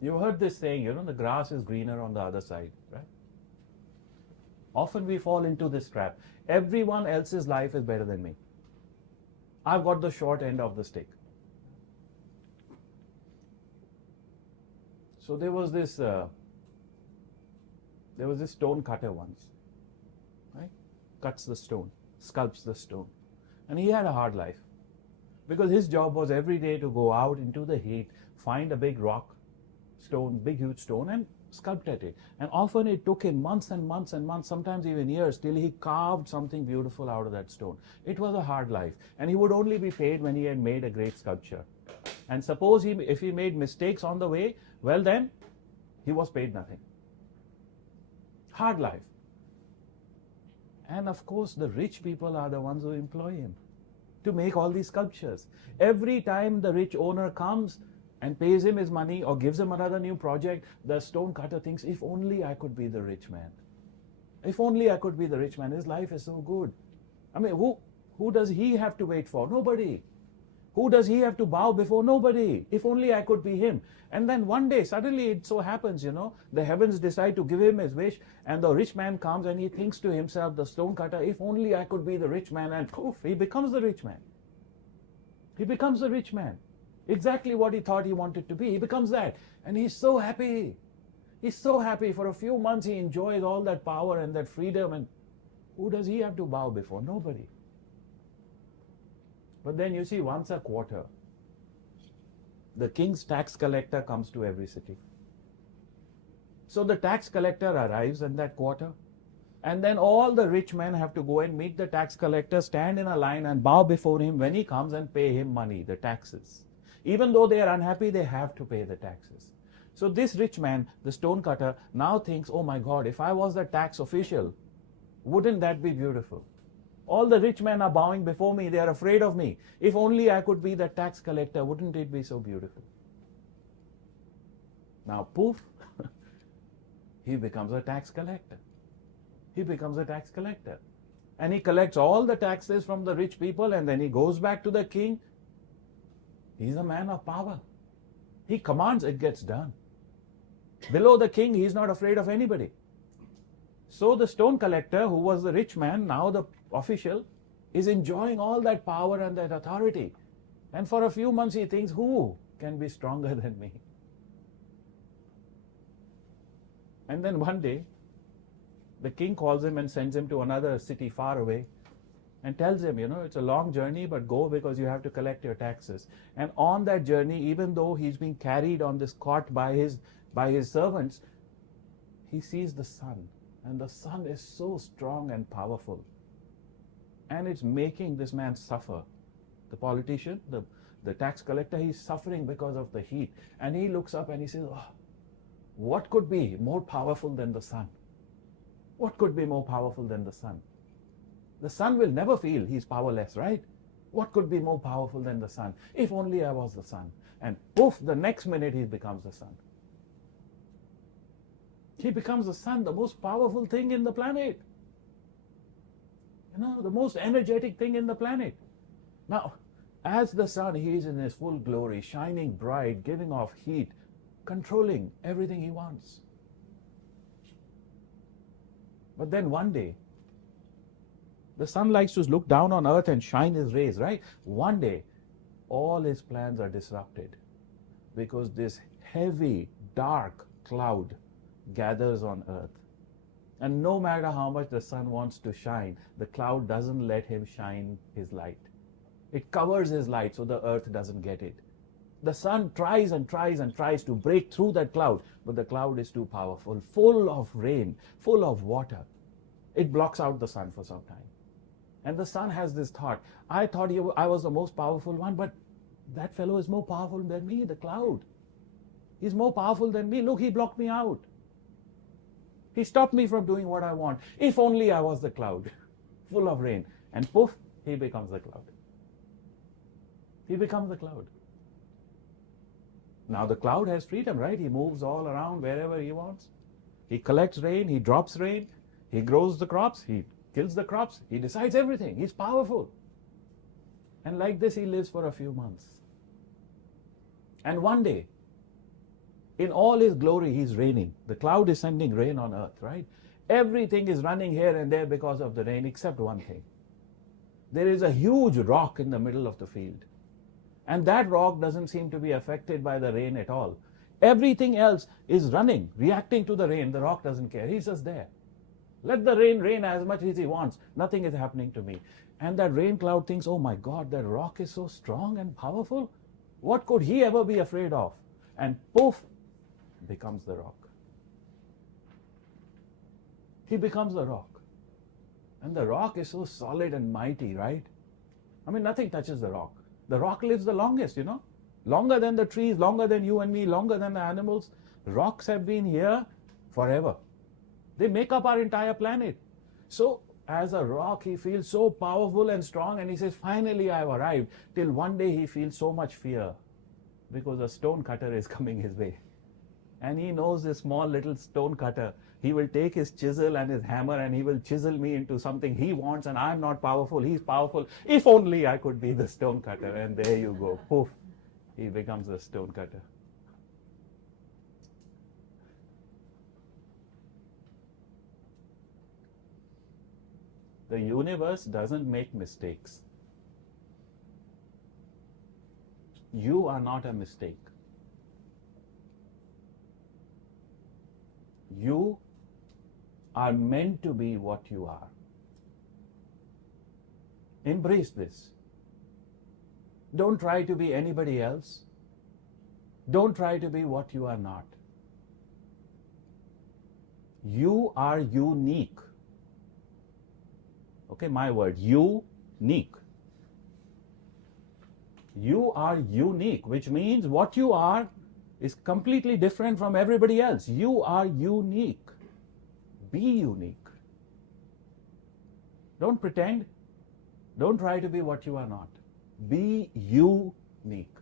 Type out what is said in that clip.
You heard this saying, the grass is greener on the other side, right? Often we fall into this trap. Everyone else's life is better than me. I've got the short end of the stick. So there was this stone cutter once, right? Cuts the stone, sculpts the stone. And he had a hard life because his job was every day to go out into the heat, find a big rock, stone, big huge stone, and sculpt at it. And often it took him months and months and months, sometimes even years, till he carved something beautiful out of that stone. It was a hard life. And he would only be paid when he had made a great sculpture. And suppose if he made mistakes on the way, well then, he was paid nothing. Hard life. And of course, the rich people are the ones who employ him to make all these sculptures. Every time the rich owner comes and pays him his money or gives him another new project, the stonecutter thinks, if only I could be the rich man. If only I could be the rich man. His life is so good. I mean, who does he have to wait for? Nobody. Who does he have to bow before? Nobody. If only I could be him. And then one day, suddenly it so happens, the heavens decide to give him his wish, and the rich man comes and he thinks to himself, the stonecutter, if only I could be the rich man, and poof, he becomes the rich man. He becomes the rich man. Exactly what he thought he wanted to be. He becomes that. And he's so happy. He's so happy. For a few months he enjoys all that power and that freedom. And who does he have to bow before? Nobody. But then you see, once a quarter, the king's tax collector comes to every city. So the tax collector arrives in that quarter. And then all the rich men have to go and meet the tax collector, stand in a line and bow before him when he comes and pay him money, the taxes. Even though they are unhappy, they have to pay the taxes. So this rich man, the stonecutter, now thinks, oh my God, if I was the tax official, wouldn't that be beautiful? All the rich men are bowing before me. They are afraid of me. If only I could be the tax collector, wouldn't it be so beautiful? Now, poof, he becomes a tax collector. He becomes a tax collector. And he collects all the taxes from the rich people, and then he goes back to the king. He's a man of power. He commands, it gets done. Below the king, he's not afraid of anybody. So the stone collector, who was the rich man, now the official, is enjoying all that power and that authority. And for a few months he thinks, who can be stronger than me? And then one day, the king calls him and sends him to another city far away and tells him, it's a long journey, but go because you have to collect your taxes. And on that journey, even though he's being carried on this cart by his servants, he sees the sun. And the sun is so strong and powerful. And it's making this man suffer. The politician, the tax collector, he's suffering because of the heat. And he looks up and he says, oh, what could be more powerful than the sun? What could be more powerful than the sun? The sun will never feel he's powerless, right? What could be more powerful than the sun? If only I was the sun. And poof, the next minute he becomes the sun. He becomes the sun, the most powerful thing in the planet. The most energetic thing in the planet. Now, as the sun, he is in his full glory, shining bright, giving off heat, controlling everything he wants. But then one day, the sun likes to look down on earth and shine his rays, right? One day, all his plans are disrupted because this heavy, dark cloud gathers on earth. And no matter how much the sun wants to shine, the cloud doesn't let him shine his light. It covers his light so the earth doesn't get it. The sun tries and tries and tries to break through that cloud, but the cloud is too powerful, full of rain, full of water. It blocks out the sun for some time. And the sun has this thought, I thought I was the most powerful one, but that fellow is more powerful than me, the cloud. He's more powerful than me. Look, he blocked me out. He stopped me from doing what I want. If only I was the cloud, full of rain. And poof, he becomes the cloud. He becomes the cloud. Now the cloud has freedom, right? He moves all around wherever he wants. He collects rain, he drops rain, he grows the crops, he kills the crops, he decides everything. He's powerful. And like this he lives for a few months. And one day, In all his glory, he's raining. The cloud is sending rain on earth, right? Everything is running here and there because of the rain, except one thing. There is a huge rock in the middle of the field. And that rock doesn't seem to be affected by the rain at all. Everything else is running, reacting to the rain. The rock doesn't care. He's just there. Let the rain rain as much as he wants. Nothing is happening to me. And that rain cloud thinks, oh my God, that rock is so strong and powerful. What could he ever be afraid of? And poof, becomes the rock. He becomes the rock. And the rock is so solid and mighty, right? I mean, nothing touches the rock. The rock lives the longest, you know. Longer than the trees, longer than you and me, longer than the animals. Rocks have been here forever. They make up our entire planet. So, as a rock, he feels so powerful and strong, and he says, finally I've arrived. Till one day he feels so much fear because a stonecutter is coming his way. And he knows this small little stonecutter. He will take his chisel and his hammer and he will chisel me into something he wants, and I'm not powerful, he's powerful. If only I could be the stonecutter. And there you go. Poof. He becomes a stonecutter. The universe doesn't make mistakes. You are not a mistake. You are meant to be what you are. Embrace this. Don't try to be anybody else. Don't try to be what you are not. You are unique. Okay, my word, unique. You are unique, which means what you are is completely different from everybody else. You are unique. Be unique. Don't pretend. Don't try to be what you are not. Be unique.